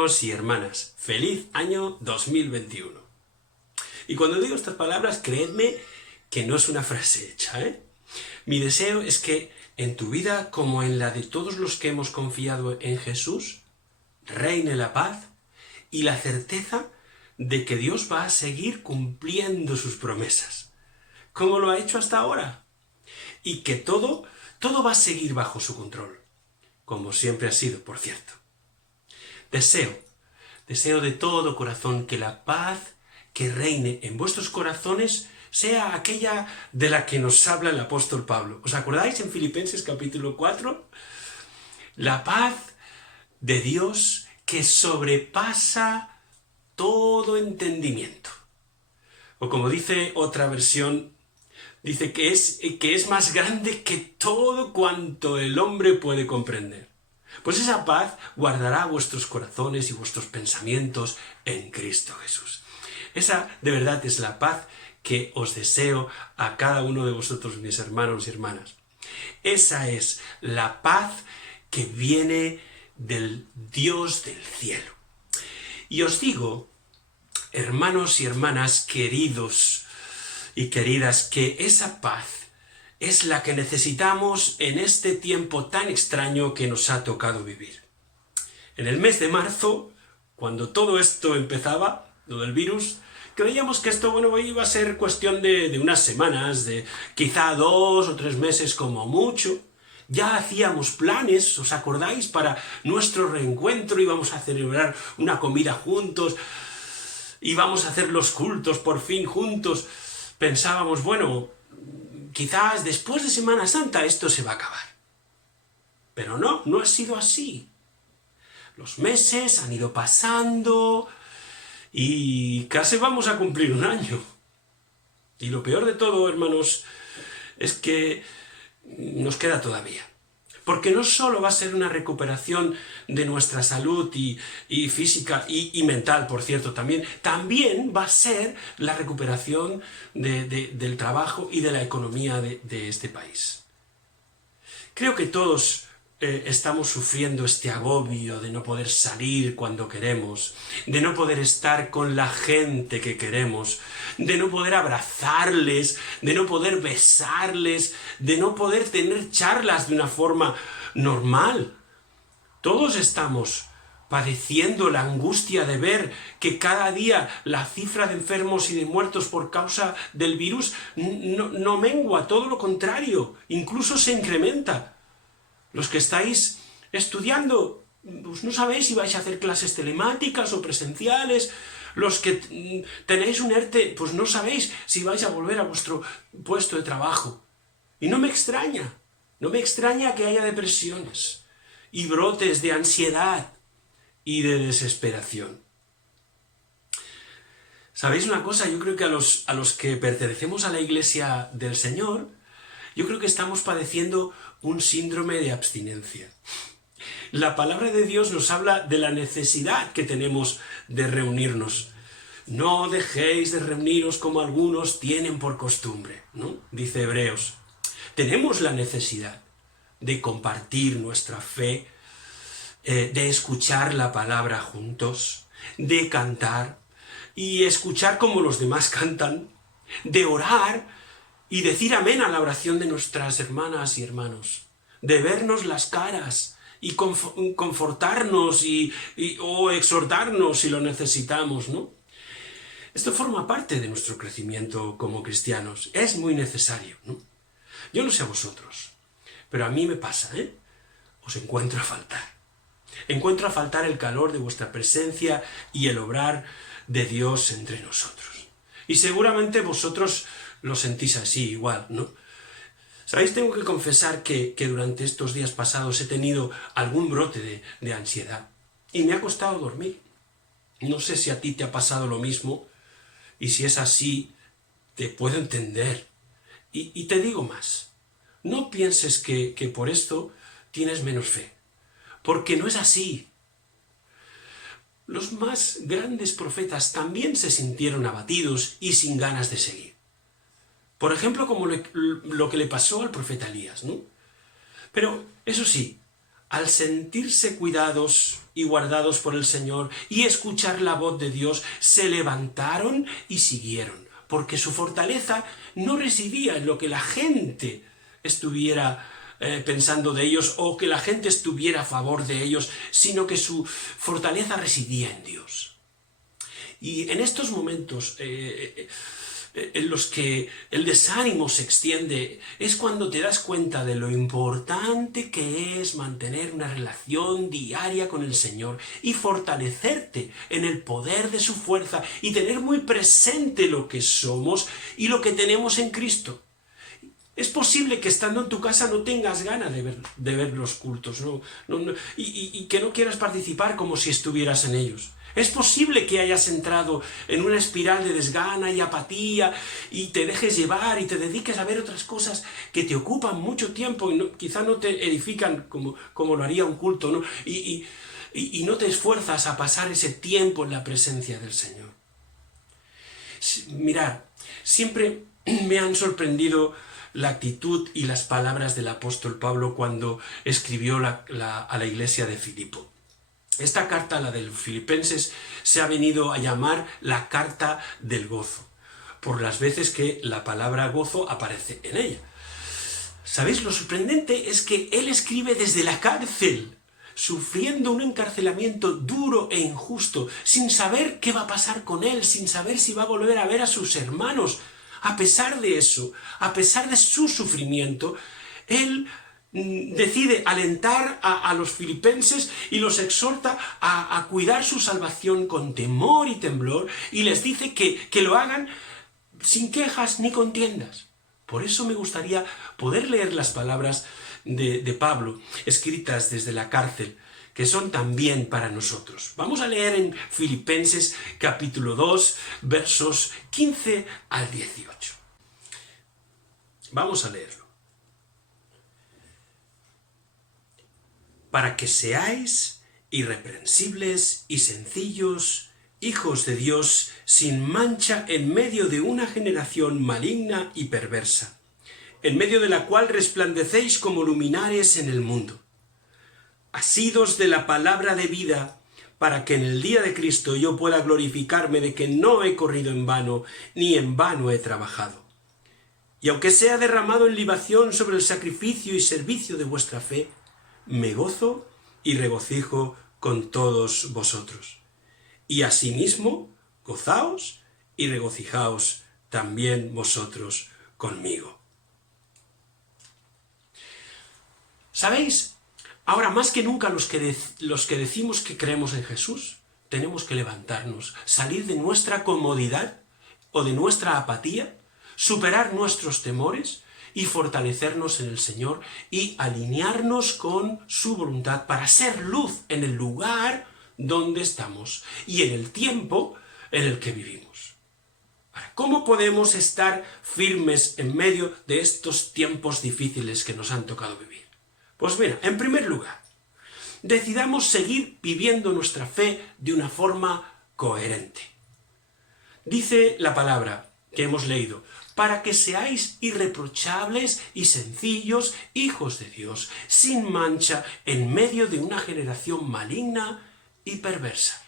Hermanos y hermanas, feliz año 2021. Y cuando digo estas palabras, creedme que no es una frase hecha, ¿eh? Mi deseo es que en tu vida, como en la de todos los que hemos confiado en Jesús, reine la paz y la certeza de que Dios va a seguir cumpliendo sus promesas, como lo ha hecho hasta ahora, y que todo va a seguir bajo su control, como siempre ha sido, por cierto. Deseo de todo corazón que la paz que reine en vuestros corazones sea aquella de la que nos habla el apóstol Pablo. ¿Os acordáis en Filipenses capítulo 4? La paz de Dios que sobrepasa todo entendimiento. O como dice otra versión, dice que es más grande que todo cuanto el hombre puede comprender. Pues esa paz guardará vuestros corazones y vuestros pensamientos en Cristo Jesús. Esa de verdad es la paz que os deseo a cada uno de vosotros, mis hermanos y hermanas. Esa es la paz que viene del Dios del cielo. Y os digo, hermanos y hermanas queridos y queridas, que esa paz es la que necesitamos en este tiempo tan extraño que nos ha tocado vivir. En el mes de marzo, cuando todo esto empezaba, lo del virus, creíamos que esto, iba a ser cuestión de unas semanas, de quizá 2 o 3 meses como mucho. Ya hacíamos planes, ¿os acordáis? Para nuestro reencuentro, íbamos a celebrar una comida juntos, íbamos a hacer los cultos por fin juntos. Pensábamos, quizás después de Semana Santa esto se va a acabar. Pero no ha sido así. Los meses han ido pasando y casi vamos a cumplir un año. Y lo peor de todo, hermanos, es que nos queda todavía. Porque no solo va a ser una recuperación de nuestra salud y física y mental, por cierto, también va a ser la recuperación del trabajo y de la economía de este país. Creo que todos estamos sufriendo este agobio de no poder salir cuando queremos, de no poder estar con la gente que queremos, de no poder abrazarles, de no poder besarles, de no poder tener charlas de una forma normal. Todos estamos padeciendo la angustia de ver que cada día la cifra de enfermos y de muertos por causa del virus no mengua, todo lo contrario, incluso se incrementa. Los que estáis estudiando, pues no sabéis si vais a hacer clases telemáticas o presenciales. Los que tenéis un ERTE, pues no sabéis si vais a volver a vuestro puesto de trabajo. Y no me extraña que haya depresiones y brotes de ansiedad y de desesperación. ¿Sabéis una cosa? Yo creo que a los que pertenecemos a la Iglesia del Señor, yo creo que estamos padeciendo un síndrome de abstinencia. La palabra de Dios nos habla de la necesidad que tenemos de reunirnos. No dejéis de reuniros como algunos tienen por costumbre, ¿no? Dice Hebreos. Tenemos la necesidad de compartir nuestra fe, de escuchar la palabra juntos, de cantar y escuchar como los demás cantan, de orar y decir amén a la oración de nuestras hermanas y hermanos, de vernos las caras y confortarnos o exhortarnos si lo necesitamos, ¿no? Esto forma parte de nuestro crecimiento como cristianos. Es muy necesario, ¿no? Yo no sé a vosotros, pero a mí me pasa, Os encuentro a faltar. Encuentro a faltar el calor de vuestra presencia y el obrar de Dios entre nosotros. Y seguramente vosotros lo sentís así igual, ¿no? ¿Sabéis? Tengo que confesar que durante estos días pasados he tenido algún brote de ansiedad y me ha costado dormir. No sé si a ti te ha pasado lo mismo y si es así, te puedo entender. Y te digo más, no pienses que por esto tienes menos fe, porque no es así. Los más grandes profetas también se sintieron abatidos y sin ganas de seguir. Por ejemplo, como lo que le pasó al profeta Elías, ¿no? Pero, eso sí, al sentirse cuidados y guardados por el Señor y escuchar la voz de Dios, se levantaron y siguieron, porque su fortaleza no residía en lo que la gente estuviera pensando de ellos o que la gente estuviera a favor de ellos, sino que su fortaleza residía en Dios. Y en estos momentos en los que el desánimo se extiende, es cuando te das cuenta de lo importante que es mantener una relación diaria con el Señor y fortalecerte en el poder de su fuerza y tener muy presente lo que somos y lo que tenemos en Cristo. Es posible que estando en tu casa no tengas ganas de ver los cultos, y que no quieras participar como si estuvieras en ellos. Es posible que hayas entrado en una espiral de desgana y apatía y te dejes llevar y te dediques a ver otras cosas que te ocupan mucho tiempo y quizá no te edifican como lo haría un culto, ¿no? Y no te esfuerzas a pasar ese tiempo en la presencia del Señor. Mirad, siempre me han sorprendido la actitud y las palabras del apóstol Pablo cuando escribió a la iglesia de Filipo. Esta carta, la de los Filipenses, se ha venido a llamar la carta del gozo, por las veces que la palabra gozo aparece en ella. ¿Sabéis? Lo sorprendente es que él escribe desde la cárcel, sufriendo un encarcelamiento duro e injusto, sin saber qué va a pasar con él, sin saber si va a volver a ver a sus hermanos. A pesar de eso, a pesar de su sufrimiento, él decide alentar a los filipenses y los exhorta a cuidar su salvación con temor y temblor y les dice que lo hagan sin quejas ni contiendas. Por eso me gustaría poder leer las palabras de Pablo escritas desde la cárcel, que son también para nosotros. Vamos a leer en Filipenses capítulo 2, versos 15 al 18. Vamos a leerlo. Para que seáis irreprensibles y sencillos, hijos de Dios, sin mancha en medio de una generación maligna y perversa, en medio de la cual resplandecéis como luminares en el mundo, asidos de la palabra de vida, para que en el día de Cristo yo pueda glorificarme de que no he corrido en vano, ni en vano he trabajado. Y aunque sea derramado en libación sobre el sacrificio y servicio de vuestra fe, me gozo y regocijo con todos vosotros. Y asimismo, gozaos y regocijaos también vosotros conmigo. ¿Sabéis? Ahora más que nunca los que decimos que creemos en Jesús, tenemos que levantarnos, salir de nuestra comodidad o de nuestra apatía, superar nuestros temores y fortalecernos en el Señor y alinearnos con su voluntad para ser luz en el lugar donde estamos y en el tiempo en el que vivimos. Ahora, ¿cómo podemos estar firmes en medio de estos tiempos difíciles que nos han tocado vivir? Pues mira, en primer lugar, decidamos seguir viviendo nuestra fe de una forma coherente. Dice la palabra que hemos leído, para que seáis irreprochables y sencillos, hijos de Dios, sin mancha, en medio de una generación maligna y perversa.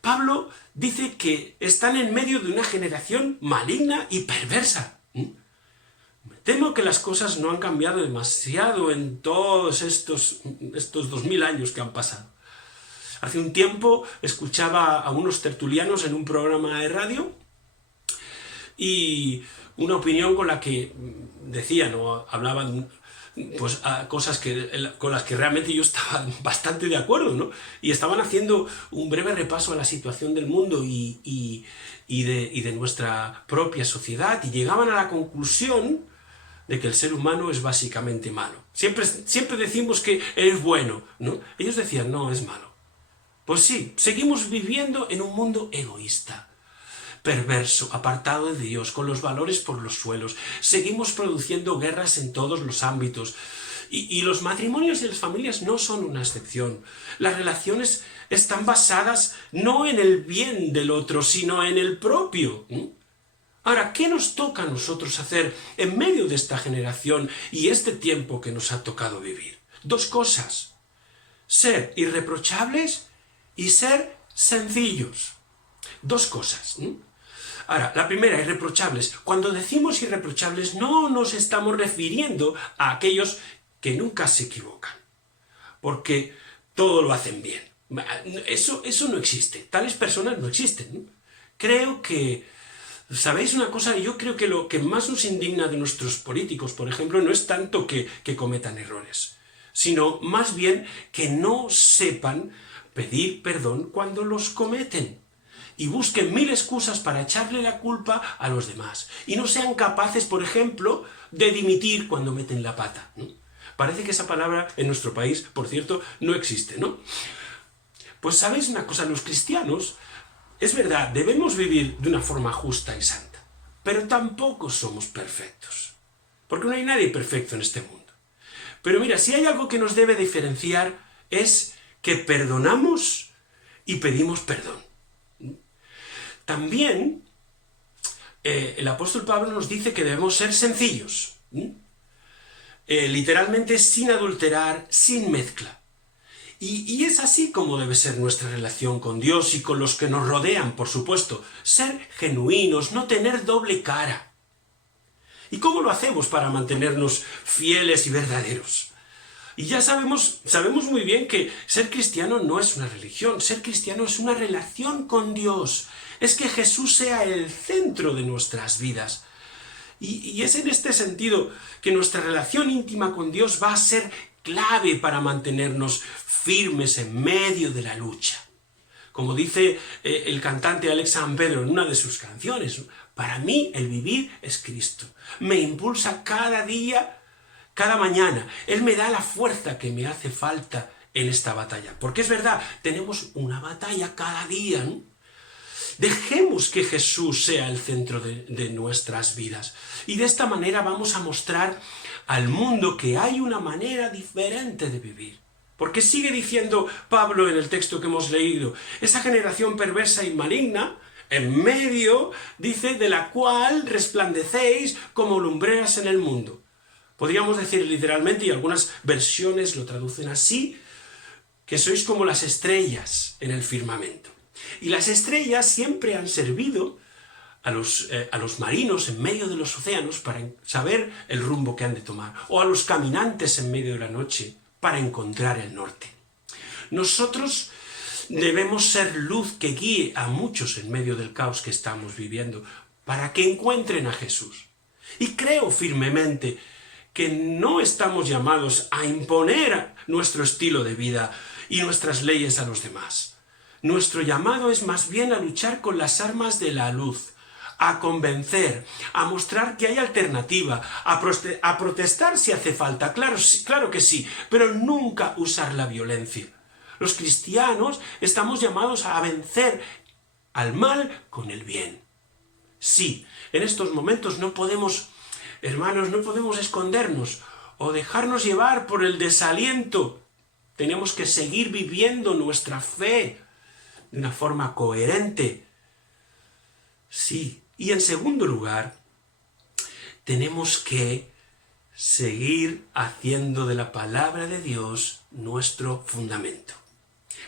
Pablo dice que están en medio de una generación maligna y perversa. Me temo que las cosas no han cambiado demasiado en todos estos 2000 años que han pasado. Hace un tiempo escuchaba a unos tertulianos en un programa de radio y una opinión con la que decían o hablaban pues a cosas con las que realmente yo estaba bastante de acuerdo, ¿no? Y estaban haciendo un breve repaso a la situación del mundo y de nuestra propia sociedad y llegaban a la conclusión de que el ser humano es básicamente malo. Siempre decimos que es bueno, ¿no? Ellos decían, no, es malo. Pues sí, seguimos viviendo en un mundo egoísta, perverso, apartado de Dios, con los valores por los suelos. Seguimos produciendo guerras en todos los ámbitos. Y los matrimonios y las familias no son una excepción. Las relaciones están basadas no en el bien del otro, sino en el propio. Ahora, ¿qué nos toca a nosotros hacer en medio de esta generación y este tiempo que nos ha tocado vivir? Dos cosas: ser irreprochables y ser sencillos. Dos cosas, ¿no? Ahora, la primera, irreprochables. Cuando decimos irreprochables, no nos estamos refiriendo a aquellos que nunca se equivocan, porque todo lo hacen bien. Eso no existe. Tales personas no existen, ¿no? Creo que, ¿sabéis una cosa? Yo creo que lo que más nos indigna de nuestros políticos, por ejemplo, no es tanto que cometan errores, sino más bien que no sepan pedir perdón cuando los cometen y busquen mil excusas para echarle la culpa a los demás y no sean capaces, por ejemplo, de dimitir cuando meten la pata, ¿no? Parece que esa palabra en nuestro país, por cierto, no existe, ¿no? Pues sabéis una cosa, los cristianos, es verdad, debemos vivir de una forma justa y santa, pero tampoco somos perfectos, porque no hay nadie perfecto en este mundo. Pero mira, si hay algo que nos debe diferenciar es que perdonamos y pedimos perdón. También el apóstol Pablo nos dice que debemos ser sencillos, literalmente sin adulterar, sin mezcla. Y es así como debe ser nuestra relación con Dios y con los que nos rodean, por supuesto. Ser genuinos, no tener doble cara. ¿Y cómo lo hacemos para mantenernos fieles y verdaderos? Y ya sabemos muy bien que ser cristiano no es una religión, ser cristiano es una relación con Dios. Es que Jesús sea el centro de nuestras vidas. Y es en este sentido que nuestra relación íntima con Dios va a ser clave para mantenernos firmes en medio de la lucha. Como dice el cantante Alex San Pedro en una de sus canciones, para mí el vivir es Cristo. Me impulsa cada día, cada mañana. Él me da la fuerza que me hace falta en esta batalla. Porque es verdad, tenemos una batalla cada día, ¿no? Dejemos que Jesús sea el centro de nuestras vidas. Y de esta manera vamos a mostrar al mundo que hay una manera diferente de vivir. Porque sigue diciendo Pablo en el texto que hemos leído, esa generación perversa y maligna, en medio, dice, de la cual resplandecéis como lumbreras en el mundo. Podríamos decir literalmente, y algunas versiones lo traducen así, que sois como las estrellas en el firmamento. Y las estrellas siempre han servido a los marinos en medio de los océanos para saber el rumbo que han de tomar, o a los caminantes en medio de la noche para encontrar el norte. Nosotros debemos ser luz que guíe a muchos en medio del caos que estamos viviendo, para que encuentren a Jesús. Y creo firmemente que no estamos llamados a imponer nuestro estilo de vida y nuestras leyes a los demás. Nuestro llamado es más bien a luchar con las armas de la luz, a convencer, a mostrar que hay alternativa, a protestar si hace falta, claro que sí, pero nunca usar la violencia. Los cristianos estamos llamados a vencer al mal con el bien. Sí, en estos momentos no podemos, hermanos, no podemos escondernos o dejarnos llevar por el desaliento. Tenemos que seguir viviendo nuestra fe de una forma coherente. Sí, y en segundo lugar, tenemos que seguir haciendo de la palabra de Dios nuestro fundamento.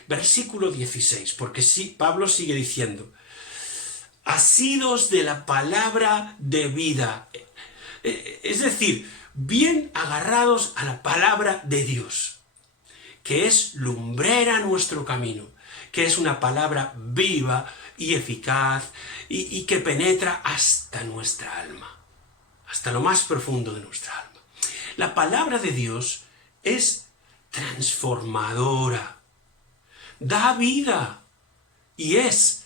Versículo 16, porque sí, Pablo sigue diciendo, asidos de la palabra de vida. Es decir, bien agarrados a la palabra de Dios, que es lumbrera nuestro camino, que es una palabra viva y eficaz y que penetra hasta nuestra alma, hasta lo más profundo de nuestra alma. La palabra de Dios es transformadora, da vida y es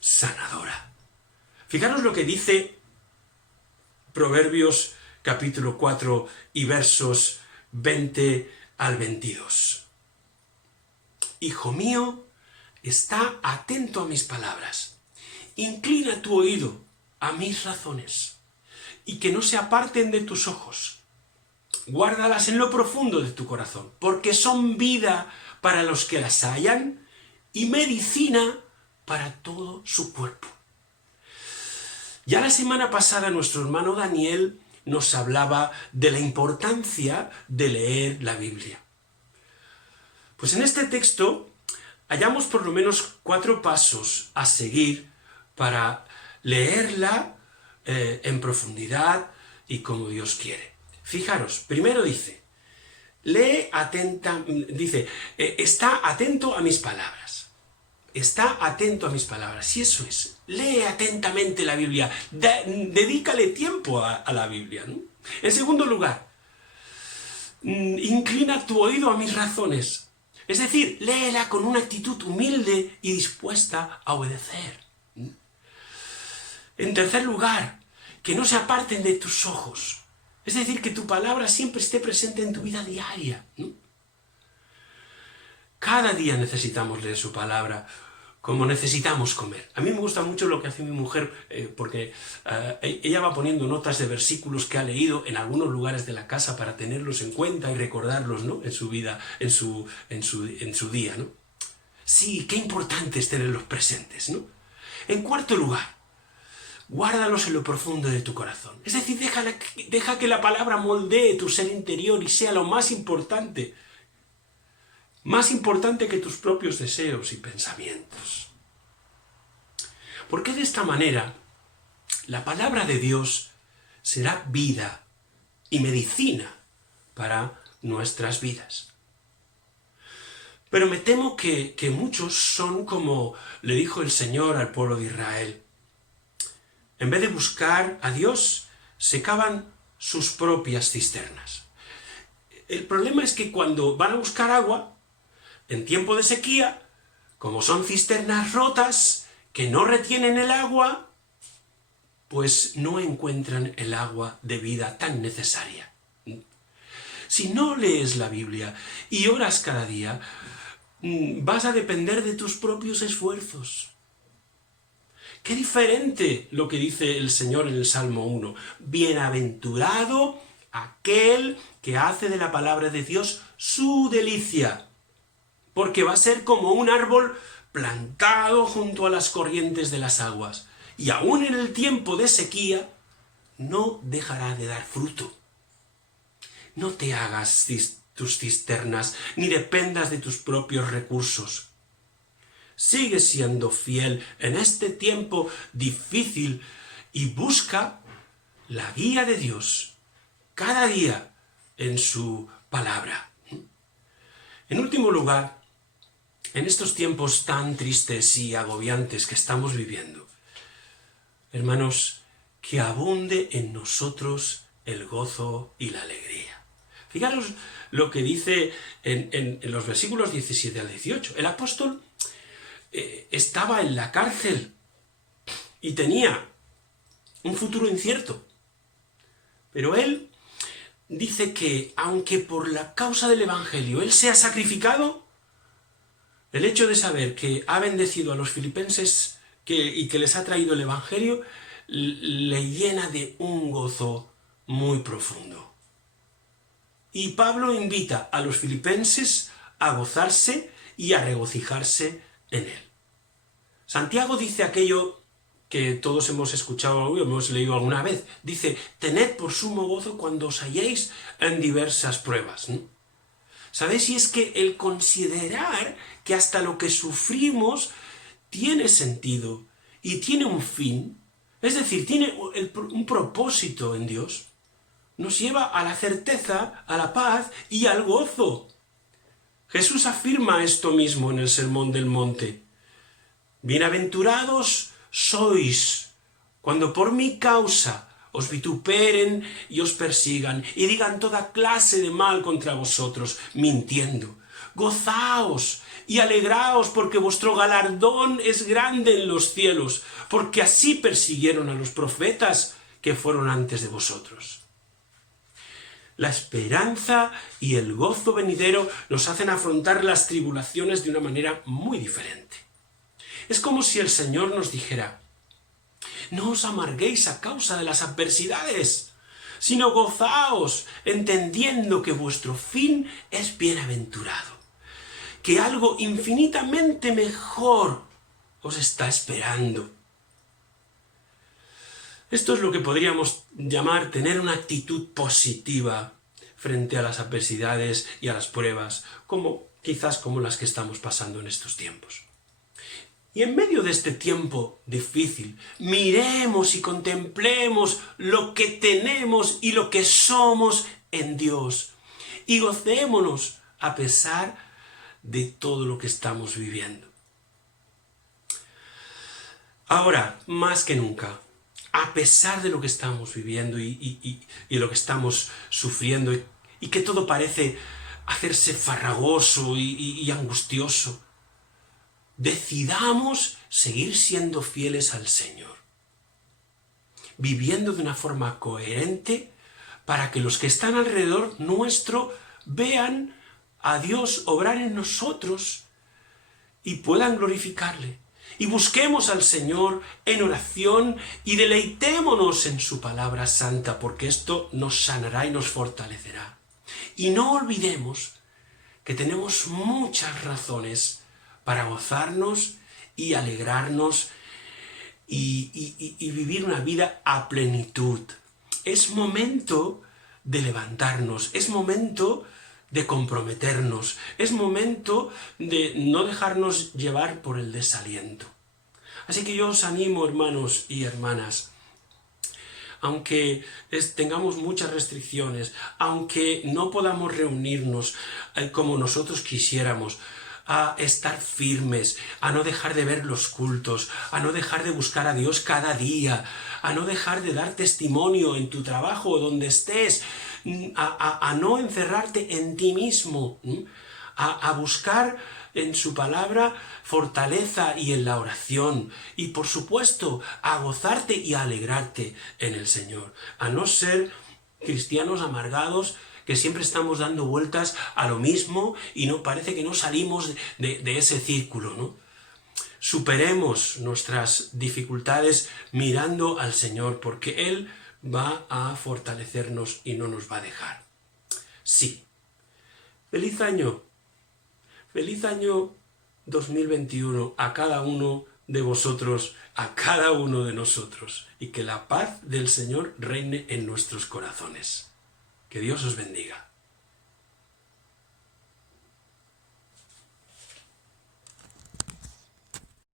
sanadora. Fijaros lo que dice Proverbios capítulo 4 y versos 20 al 22. Hijo mío, está atento a mis palabras. Inclina tu oído a mis razones y que no se aparten de tus ojos. Guárdalas en lo profundo de tu corazón, porque son vida para los que las hallan y medicina para todo su cuerpo. Ya la semana pasada nuestro hermano Daniel nos hablaba de la importancia de leer la Biblia. Pues en este texto hallamos por lo menos 4 pasos a seguir para leerla en profundidad y como Dios quiere. Fijaros, primero dice, está atento a mis palabras. Está atento a mis palabras. Y eso es, lee atentamente la Biblia. Dedícale tiempo a la Biblia, ¿no? En segundo lugar, inclina tu oído a mis razones. Es decir, léela con una actitud humilde y dispuesta a obedecer. En tercer lugar, que no se aparten de tus ojos. Es decir, que tu palabra siempre esté presente en tu vida diaria, ¿no? Cada día necesitamos leer su palabra, como necesitamos comer. A mí me gusta mucho lo que hace mi mujer, porque ella va poniendo notas de versículos que ha leído en algunos lugares de la casa para tenerlos en cuenta y recordarlos, ¿no? En su vida, en su día, ¿no? Sí, qué importante es tenerlos presentes, ¿no? En cuarto lugar, guárdalos en lo profundo de tu corazón. Es decir, deja que la palabra moldee tu ser interior y sea lo más importante que tus propios deseos y pensamientos. Porque de esta manera, la palabra de Dios será vida y medicina para nuestras vidas. Pero me temo que muchos son como le dijo el Señor al pueblo de Israel. En vez de buscar a Dios, se cavan sus propias cisternas. El problema es que cuando van a buscar agua, en tiempo de sequía, como son cisternas rotas, que no retienen el agua, pues no encuentran el agua de vida tan necesaria. Si no lees la Biblia y oras cada día, vas a depender de tus propios esfuerzos. Qué diferente lo que dice el Señor en el Salmo 1. Bienaventurado aquel que hace de la palabra de Dios su delicia, porque va a ser como un árbol plantado junto a las corrientes de las aguas, y aún en el tiempo de sequía no dejará de dar fruto. No te hagas tus cisternas, ni dependas de tus propios recursos. Sigue siendo fiel en este tiempo difícil y busca la guía de Dios cada día en su palabra. En último lugar, en estos tiempos tan tristes y agobiantes que estamos viviendo, hermanos, que abunde en nosotros el gozo y la alegría. Fijaros lo que dice en los versículos 17 al 18. El apóstol estaba en la cárcel y tenía un futuro incierto. Pero él dice que, aunque por la causa del Evangelio él sea sacrificado, el hecho de saber que ha bendecido a los filipenses y que les ha traído el Evangelio, le llena de un gozo muy profundo. Y Pablo invita a los filipenses a gozarse y a regocijarse en él. Santiago dice aquello que todos hemos escuchado o hemos leído alguna vez. Dice, tened por sumo gozo cuando os halléis en diversas pruebas, ¿no? ¿Sabéis? Y es que el considerar que hasta lo que sufrimos tiene sentido y tiene un fin, es decir, tiene un propósito en Dios, nos lleva a la certeza, a la paz y al gozo. Jesús afirma esto mismo en el Sermón del Monte. Bienaventurados sois cuando por mi causa os vituperen y os persigan y digan toda clase de mal contra vosotros, mintiendo. Gozaos y alegraos, porque vuestro galardón es grande en los cielos, porque así persiguieron a los profetas que fueron antes de vosotros. La esperanza y el gozo venidero nos hacen afrontar las tribulaciones de una manera muy diferente. Es como si el Señor nos dijera, no os amarguéis a causa de las adversidades, sino gozaos, entendiendo que vuestro fin es bienaventurado, que algo infinitamente mejor os está esperando. Esto es lo que podríamos llamar tener una actitud positiva frente a las adversidades y a las pruebas, como quizás como las que estamos pasando en estos tiempos. Y en medio de este tiempo difícil, miremos y contemplemos lo que tenemos y lo que somos en Dios. Y gocémonos a pesar de todo lo que estamos viviendo. Ahora, más que nunca, a pesar de lo que estamos viviendo y lo que estamos sufriendo y que todo parece hacerse farragoso y angustioso, decidamos seguir siendo fieles al Señor, viviendo de una forma coherente para que los que están alrededor nuestro vean a Dios obrar en nosotros y puedan glorificarle. Y busquemos al Señor en oración y deleitémonos en su palabra santa, porque esto nos sanará y nos fortalecerá. Y no olvidemos que tenemos muchas razones para gozarnos y alegrarnos y vivir una vida a plenitud. Es momento de levantarnos, es momento de comprometernos, es momento de no dejarnos llevar por el desaliento. Así que yo os animo, hermanos y hermanas, aunque tengamos muchas restricciones, aunque no podamos reunirnos como nosotros quisiéramos, a estar firmes, a no dejar de ver los cultos, a no dejar de buscar a Dios cada día, a no dejar de dar testimonio en tu trabajo o donde estés, a no encerrarte en ti mismo, a buscar en su palabra fortaleza y en la oración, y por supuesto a gozarte y a alegrarte en el Señor, a no ser cristianos amargados que siempre estamos dando vueltas a lo mismo y no parece que no salimos de ese círculo, ¿no? Superemos nuestras dificultades mirando al Señor, porque Él va a fortalecernos y no nos va a dejar. Sí. ¡Feliz año! ¡Feliz año 2021 a cada uno de vosotros, a cada uno de nosotros! Y que la paz del Señor reine en nuestros corazones. Que Dios os bendiga.